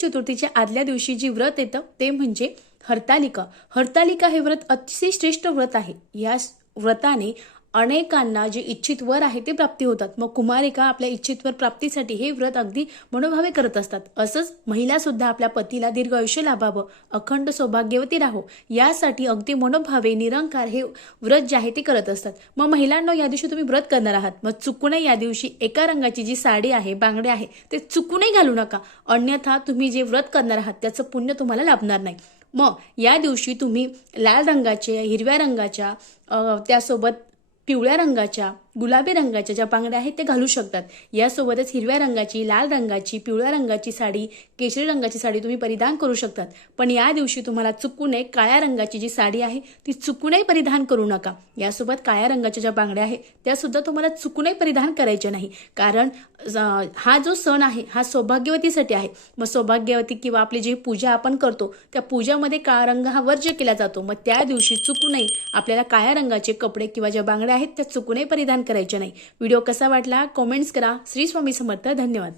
चतुर्थीच्या आदल्या दिवशी जी व्रत येतं ते म्हणजे हरतालिका. हरतालिका हे व्रत अतिशय श्रेष्ठ व्रत आहे. या व्रताने अनेकांना जे इच्छित वर आहे ते प्राप्ती होतात. मग कुमारिका आपल्या इच्छित वर प्राप्तीसाठी हे व्रत अगदी मनोभावे करत असतात. असंच महिला सुद्धा आपल्या पतीला दीर्घ आयुष्य लाभावं, अखंड सौभाग्यवती राहो यासाठी अगदी मनोभावे निरंकार हे व्रत जे आहे ते करत असतात. मग महिलांनो, या दिवशी तुम्ही व्रत करणार आहात, मग चुकूनही या दिवशी एका रंगाची जी साडी आहे, बांगडे आहे ते चुकूनही घालू नका. अन्यथा तुम्ही जे व्रत करणार आहात त्याचं पुण्य तुम्हाला लाभणार नाही. मग या दिवशी तुम्ही लाल रंगाचे, हिरव्या रंगाच्या, त्यासोबत पिवळ्या रंगाच्या, गुलाबी रंगाच्या ज्या बांगड्या आहेत ते घालू शकतात. यासोबतच हिरव्या रंगाची, लाल रंगाची, पिवळ्या रंगाची साडी, केशरी रंगाची साडी तुम्ही परिधान करू शकतात. पण या दिवशी तुम्हाला चुकूनही काळ्या रंगाची जी साडी आहे ती चुकूनही परिधान करू नका. यासोबत काळ्या रंगाच्या ज्या बांगड्या आहेत त्या सुद्धा तुम्हाला चुकूनही परिधान करायच्या नाही. कारण हा जो सण आहे हा सौभाग्यवतीसाठी आहे. मग सौभाग्यवती किंवा आपली जी पूजा आपण करतो त्या पूजामध्ये काळा रंग हा वर्ज्य केला जातो. मग त्या दिवशी चुकूनही आपल्याला काळ्या रंगाचे कपडे किंवा ज्या बांगड्या आहेत त्या चुकूनही परिधान करायच्या नाही. व्हिडिओ कसा वाटला कमेंट्स करा. श्री स्वामी समर्थ. धन्यवाद.